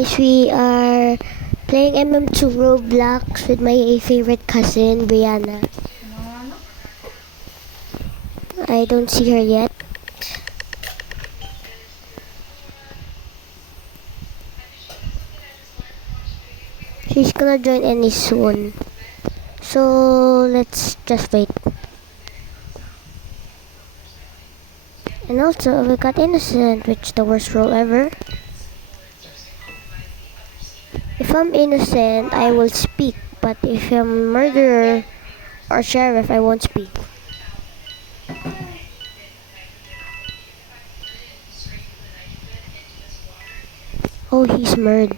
guys, we are playing MM2 Roblox with my favorite cousin, Brianna. I don't see her yet. She's gonna join any soon. So let's just wait. And also, we got Innocent, which is the worst role ever. If I'm innocent, I will speak. But if I'm murderer or sheriff, I won't speak. Oh, he's murdered.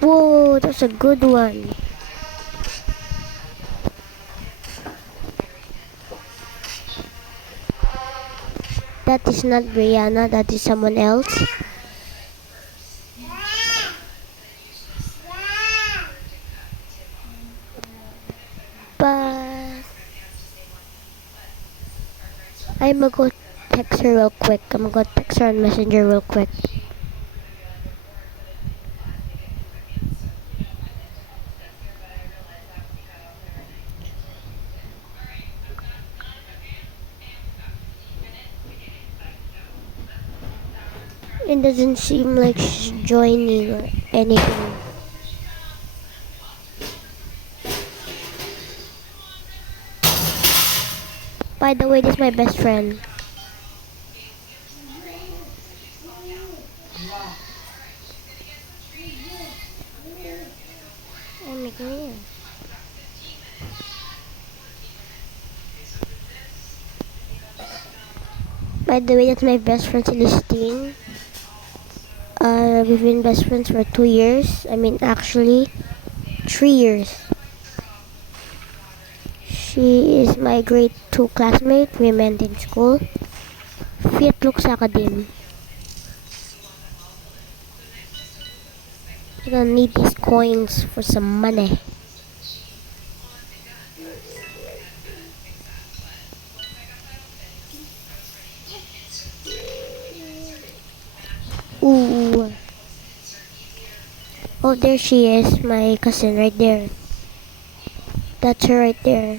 Whoa, that's a good one. That is not Brianna, that is someone else. But I'm gonna go text her real quick. I'm gonna text her on Messenger real quick. It doesn't seem like she's joining or anything. By the way, this is my best friend. I'm making it. By the way, that's my best friend Celestine. We've been best friends for 2 years. I mean, actually, 3 years. She is my grade 2 classmate. We met in school. Fiat Lux Academy. I'm gonna need these coins for some money. Ooh. Oh, there she is, my cousin right there. That's her right there.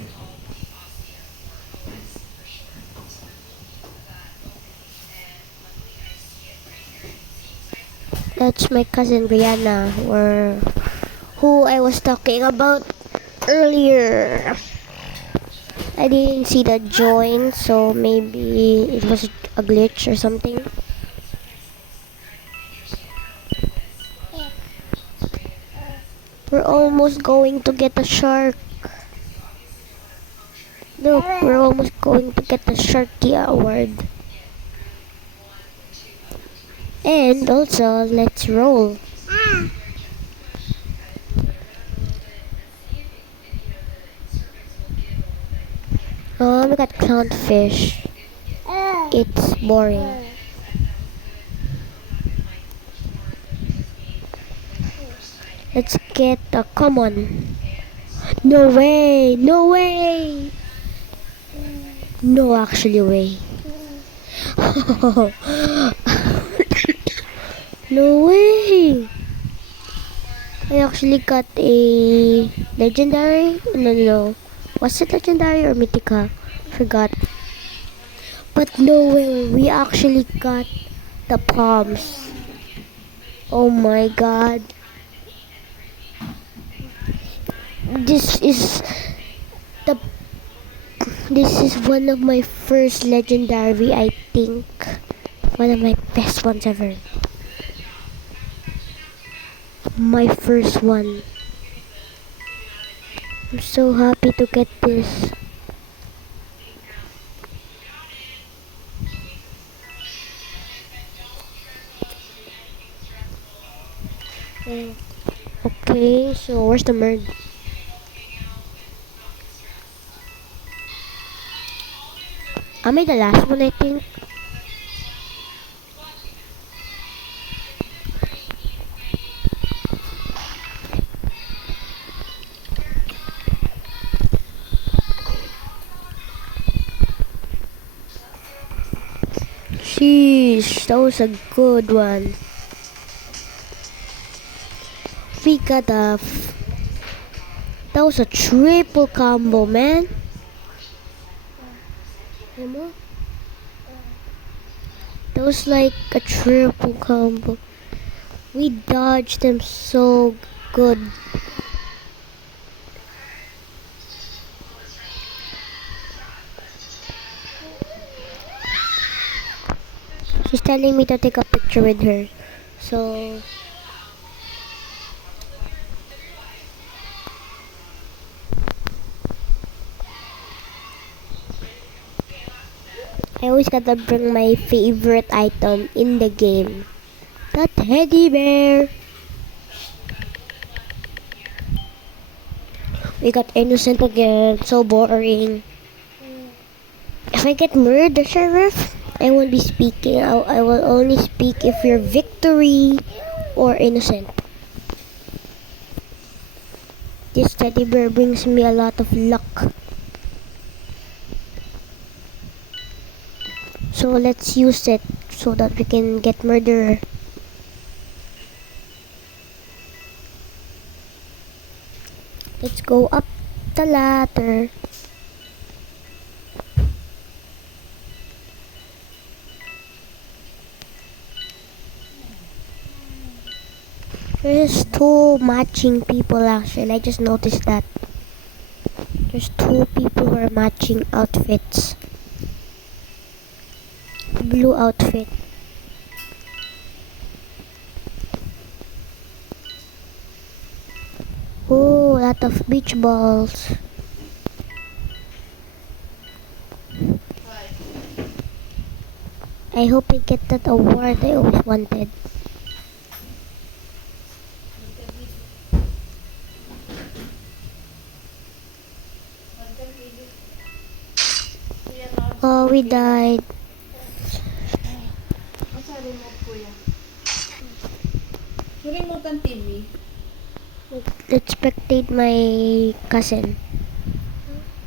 That's my cousin Brianna, who I was talking about earlier. I didn't see the join, so maybe it was a glitch or something. We're almost going to get a shark. Look, we're almost going to get the Sharky Award. And also, let's roll. Oh, we got clownfish. It's boring. Let's get a common. No way! No way! No, actually way. No way! I actually got a legendary. No. Was it legendary or mythica? Forgot. But no way, we actually got the palms. Oh my god. This is the this is one of my first legendary, I think. One of my best ones ever. My first one. I'm so happy to get this. Okay, so where's the merge? Am I the last one, I think? Sheesh. Sheesh, that was a good one. We got a. That was a triple combo, man. That was like a triple combo. We dodged them so good. She's telling me to take a picture with her. So I always gotta bring my favorite item in the game. The teddy bear. We got innocent again. So boring. If I get murdered, Sheriff, I won't be speaking. I will only speak if you're victory or innocent. This teddy bear brings me a lot of luck. So let's use it so that we can get murderer. Let's go up the ladder. There's two matching people actually. I just noticed that. There's two people who are matching outfits. Blue outfit. Oh, a lot of beach balls. I hope I get that award I always wanted. Oh, we died. Remote ang TV. Let's spectate my cousin.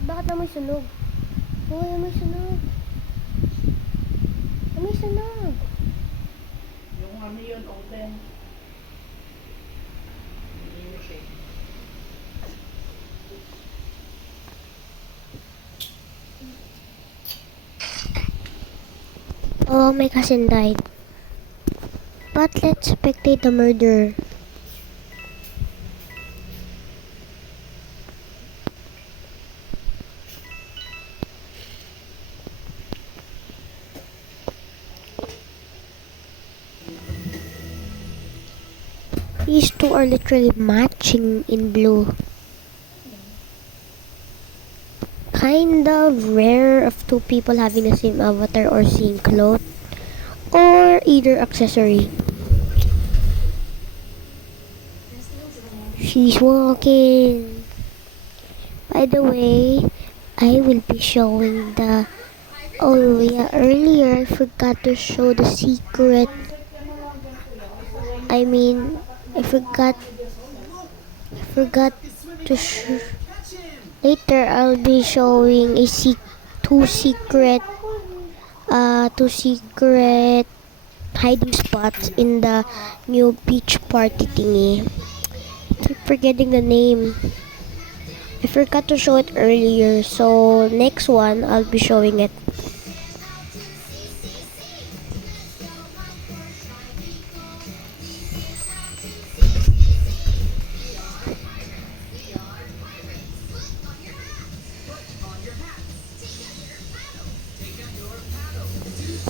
Bakit amoy sunog? Uy, amoy sunog. Amoy sunog. Yung ano yun, open. Oh, my cousin died. But let's spectate the murder. These two are literally matching in blue. Kind of rare of two people having the same avatar or same clothes or either accessory. She's walking. By the way, I will be showing the. Oh yeah, earlier I forgot to show the secret. I mean, I forgot to later I'll be showing two secret hiding spots in the new beach party thingy. Keep forgetting the name. I forgot to show it earlier, so next one I'll be showing it.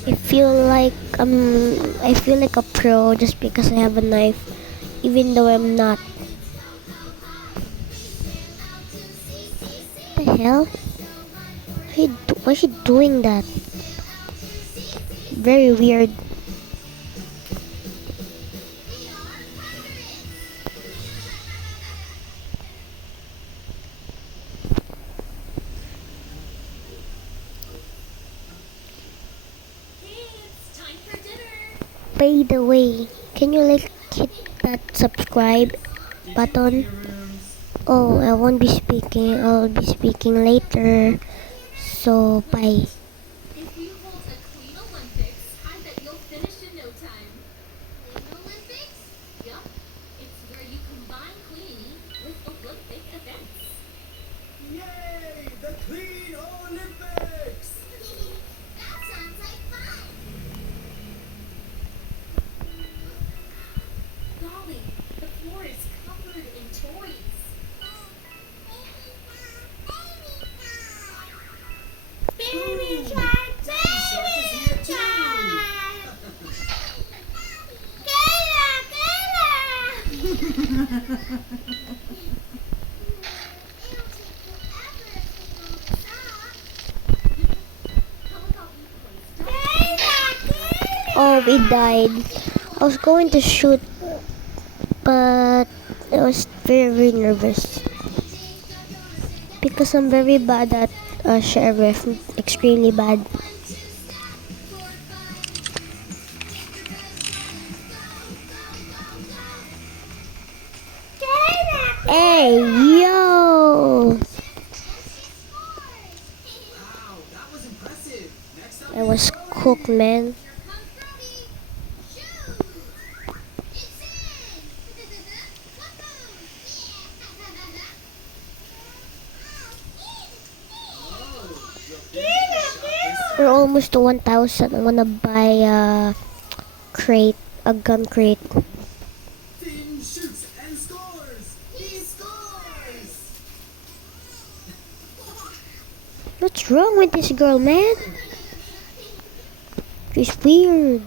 I feel like a pro just because I have a knife, even though I'm not. What the hell? Why is she doing that? Very weird. By the way, can you hit that subscribe button? Oh, I won't be speaking. I'll be speaking later. So, bye. time. Clean Olympics? Yup. It's where you combine cleaning with Olympic events. Yay! The Clean Olympics! That sounds like fun. Golly, the floor is covered in toys. Baby shark, baby shark. Kayla, Oh, we died. I was going to shoot, but I was very nervous because I'm very bad at sheriff, extremely bad. Hey, yo! Wow, that was impressive. Next up I was cooked, man. We're almost to 1,000. I wanna buy a crate, a gun crate. Finn shoots and scores. He scores. What's wrong with this girl, man? She's weird.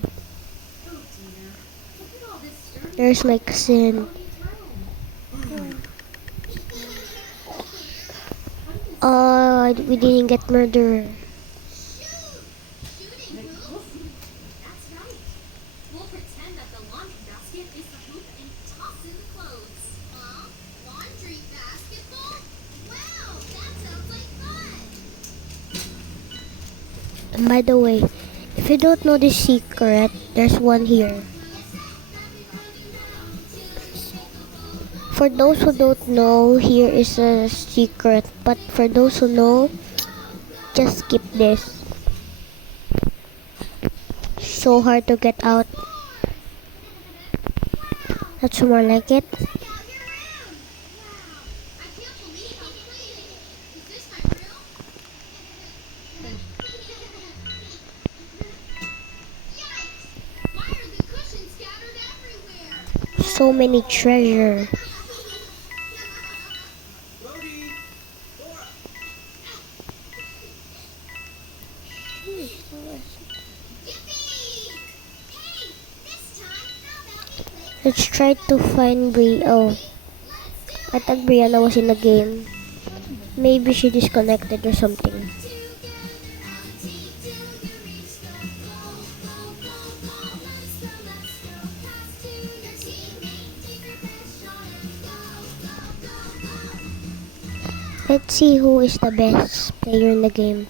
There's my cousin. We didn't get murdered. That's right. We'll pretend that the laundry basket is the hoop and toss in the clothes. Huh? Laundry basketball? Wow, that sounds like fun. And by the way, if you don't know this secret, there's one here. For those who don't know, here is a secret. But for those who know, just skip this. So hard to get out. That's more like it. I can't believe I'm cleaning. Is this my room? Yikes! Why are the cushions scattered everywhere? So many treasure. Brody, Laura. Yippee! Hey, this time, how about we play? Let's try to find Bri. Oh, I thought Brianna was in the game. Maybe she disconnected or something. Let's see who is the best player in the game.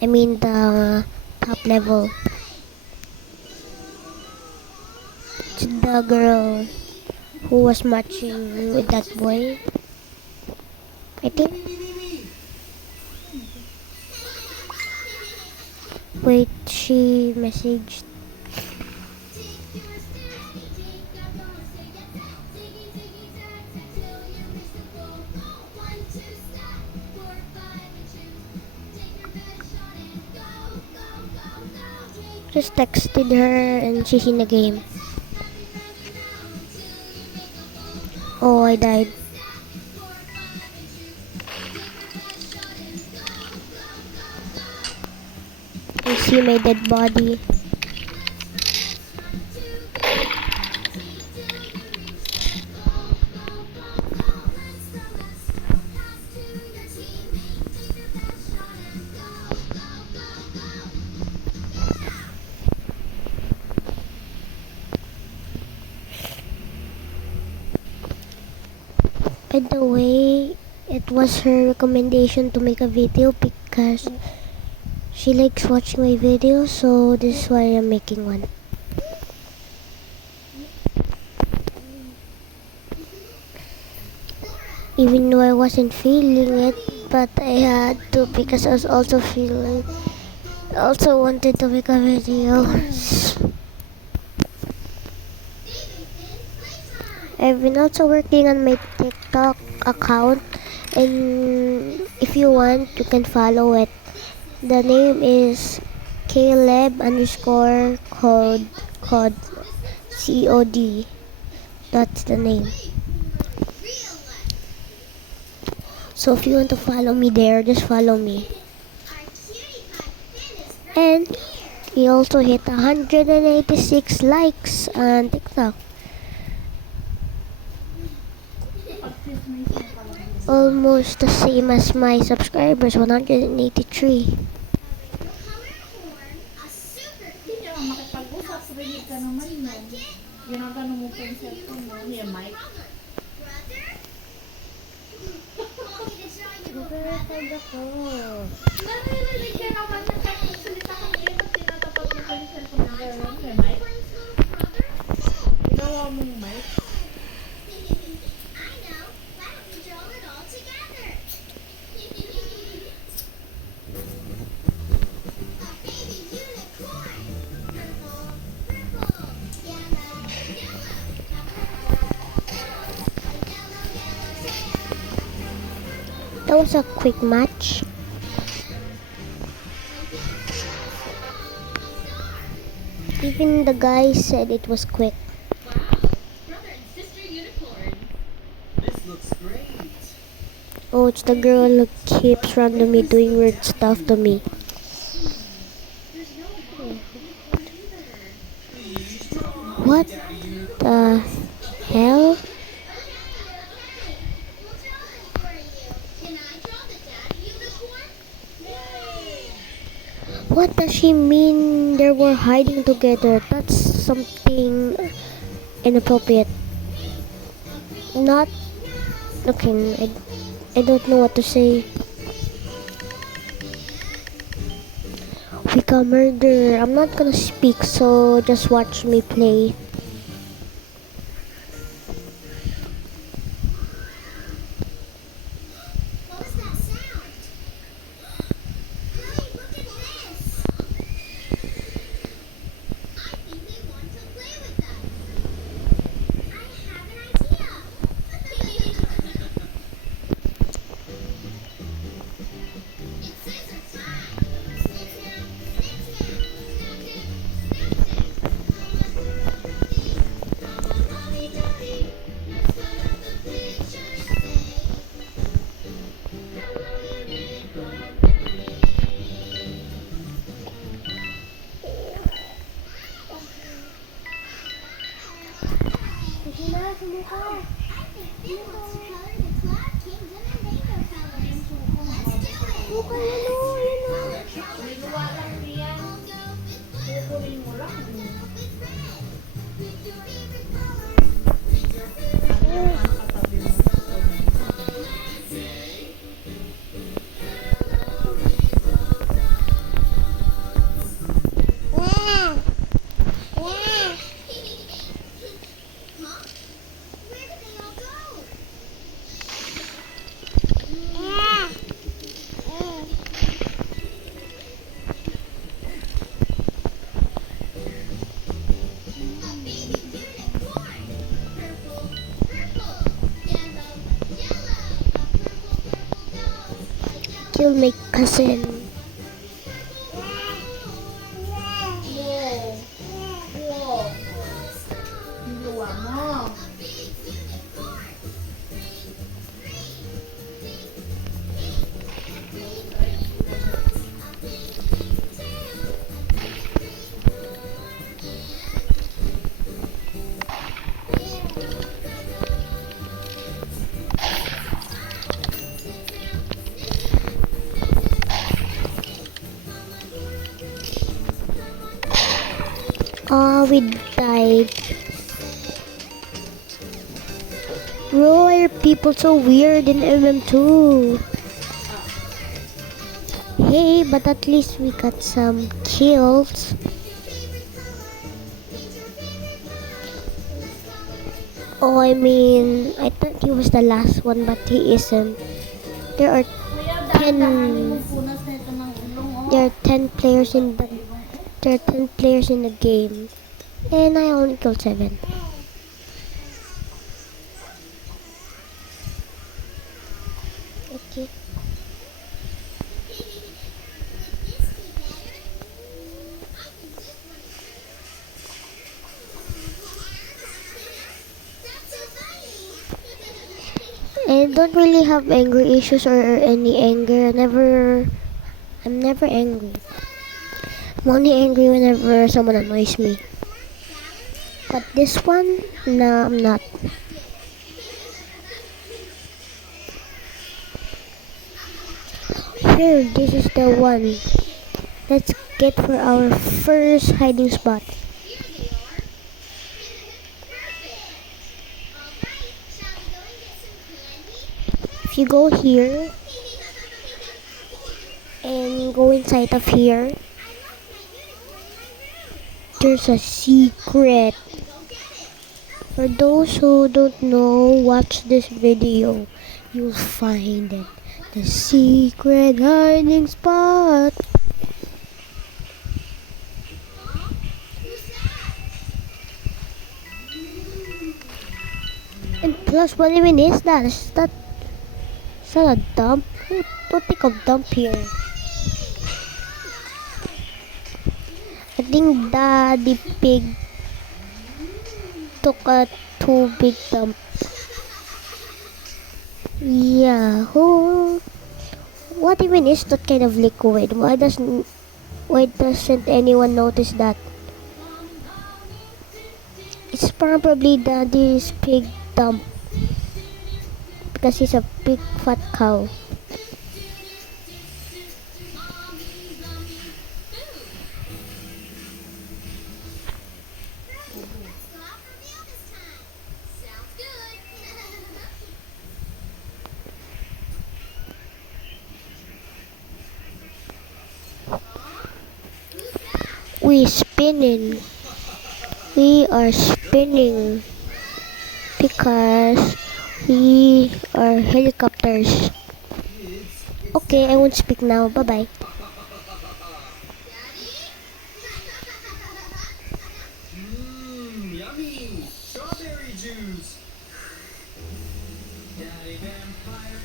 I mean the top level. It's the girl who was matching with that boy. I think. Wait, she messaged. Just texted her and she's in the game. Oh, I died. I see my dead body. By the way, it was her recommendation to make a video because she likes watching my videos, so this is why I'm making one. Even though I wasn't feeling it, but I had to because I was also feeling, I also wanted to make a video. I've been also working on my TikTok account, and if you want, you can follow it. The name is Caleb underscore code COD. That's the name. Real life. So if you want to follow me there, just follow me. Our cutie pie fin is right And here. we also hit 186 likes on TikTok. Almost the same as my subscribers, 183. Color horn, a super Hindi niya makipag-usap, ready ka naman mo. Ginagano mo pa yung cellphone mo, niya mic. brother. Brother? Want me to draw you a brother? Naririnig ka naman na kahit salita ka ngayon at tinatapat mo pa yung cellphone mo. Gano'n, may mic. Friend's little brother? Ginawa mo yung mic. I know. Why don't we draw it all together? A baby unicorn. Purple, purple, yellow, yellow. A purple nose, a yellow, yellow tail. That was a quick match. Even the guy said it was quick. Wow, brother and sister unicorn. This looks great. Oh, it's the girl who keeps randomly doing weird stuff to me. There's no unicorn either. What the hell? We'll draw them for you. Can I draw the daddy unicorn? Yay! What does she mean they were hiding together? That's something inappropriate. Not okay. I don't know what to say. We got murder. I'm not gonna speak, so just watch me play. What was that sound? Hey, look at this! I think they want to play with us. I have an idea. It's scissors time. Snip, snap, snip, snap, snap it, snap it. Come on, Holly Jolly, let's put up the picture. Say, hello, unicorn I think they want to color the cloud kingdom in rainbow colors. Let's do it! Color, color, Nagawa lang niyan. I'll go with blue. Kukunin mo lang. I'll go with red. Pick your favorite color. Pick your favorite color. Nakatabi mo sa phone. Let's sing. Hello, rainbow clouds. Huh? Where did they all go? A baby unicorn. Purple, purple, yellow, yellow. A purple, purple nose. A yellow, Kill my cousin. Wow. Ginawa mo. a big unicorn. Green, green, pink, pink. Green, green nose. A pink, pink tail. A green, green Oh, we died. Bro, why are people so weird in MM2? Hey, but at least we got some kills. Oh, I mean, I thought he was the last one, but he isn't. There are Kuya, dahan-dahanin mo 10. punas na ito ng ulong, oh. There are 10 players in the. There are 10 players in the game, and I only killed 7. don't really have anger issues or any anger. I'm never angry. I'm only angry whenever someone annoys me. But this one, no, I'm not. Here, this is the one. Let's get for our first hiding spot. If you go here and go inside of here, there's a secret. For those who don't know, watch this video. You'll find it. The secret hiding spot. And plus, what even is that? Is that a dump? What think of dump here? I think Daddy Pig took a too big dump. Yeah, what even is that kind of liquid? Why doesn't anyone notice that? It's probably Daddy's pig dump because he's a big fat cow. Sounds good. We spinning. We are spinning because we are helicopters. Okay, I won't speak now. Bye bye. Yummy! Strawberry juice! Daddy vampire,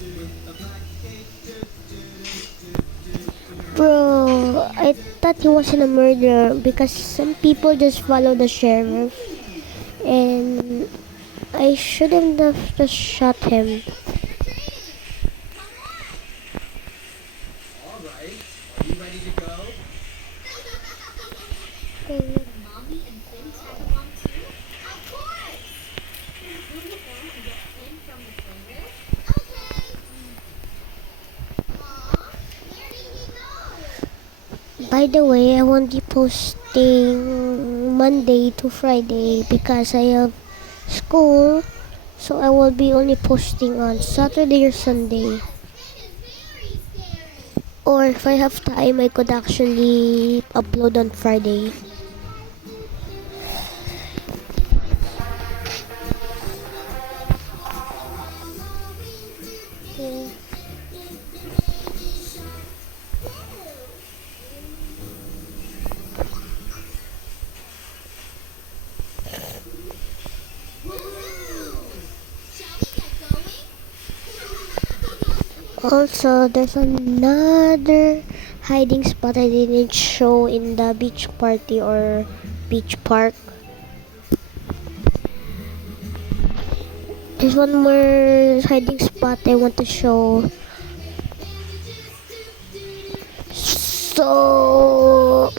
with a black cape, Bro, I thought he wasn't a murderer because some people just follow the sheriff and I shouldn't have just shot him. Alright, are you ready to go? Mommy and Finn tag along too? Of course! Move it down and get Finn from the playroom? Okay! Aw, where did he go? By the way, I won't be posting Monday to Friday because I have school, so I will be only posting on Saturday or Sunday. Finn is very scary. Or if I have time, I could actually upload on Friday. Okay. Shall we get going? Also, there's another hiding spot I didn't show in the beach party or beach park. There's one more hiding spot I want to show. So,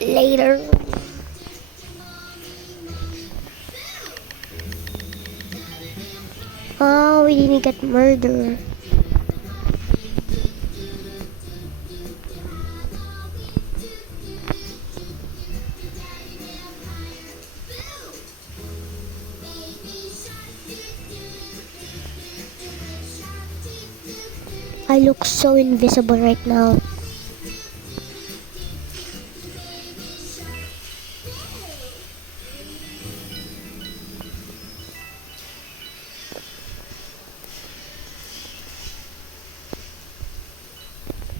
later. Oh, we didn't get murdered. I look so invisible right now.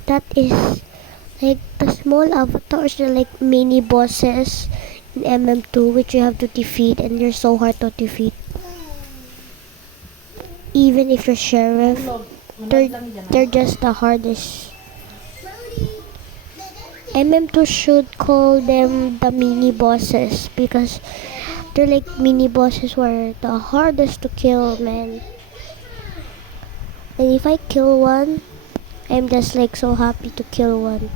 That is like the small avatars are like mini bosses in MM2 which you have to defeat and they're so hard to defeat. Even if you're sheriff, they're just the hardest. MM2 should call them the mini bosses because They're like mini bosses were the hardest to kill, man. And if I kill one, I'm just like so happy to kill one.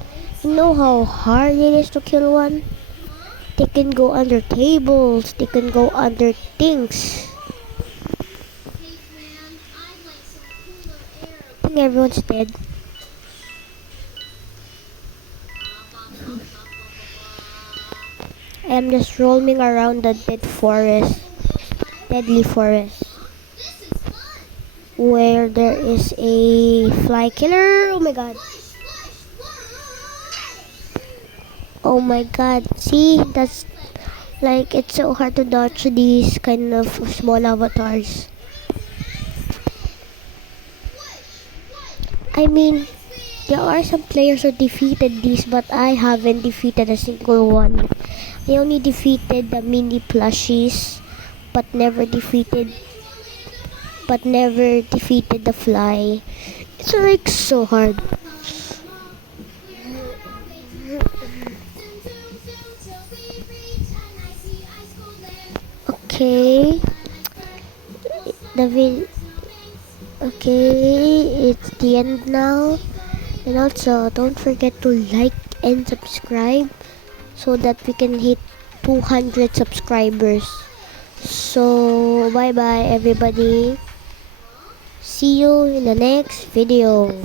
You know how hard it is to kill one? They can go under tables, they can go under things. Hey, man, I'd like some cooler air. I think everyone's dead. I'm just roaming around the deadly forest, This is fun. where there is a fly killer. Oh my god. Oh my god. See, that's like it's so hard to dodge these kind of small avatars. I mean, there are some players who defeated these, but I haven't defeated a single one. I only defeated the mini plushies, but never defeated the fly. It's like so hard. Okay. The vid Okay, it's the end now. And also, don't forget to like and subscribe so that we can hit 200 subscribers. So, bye bye everybody. See you in the next video.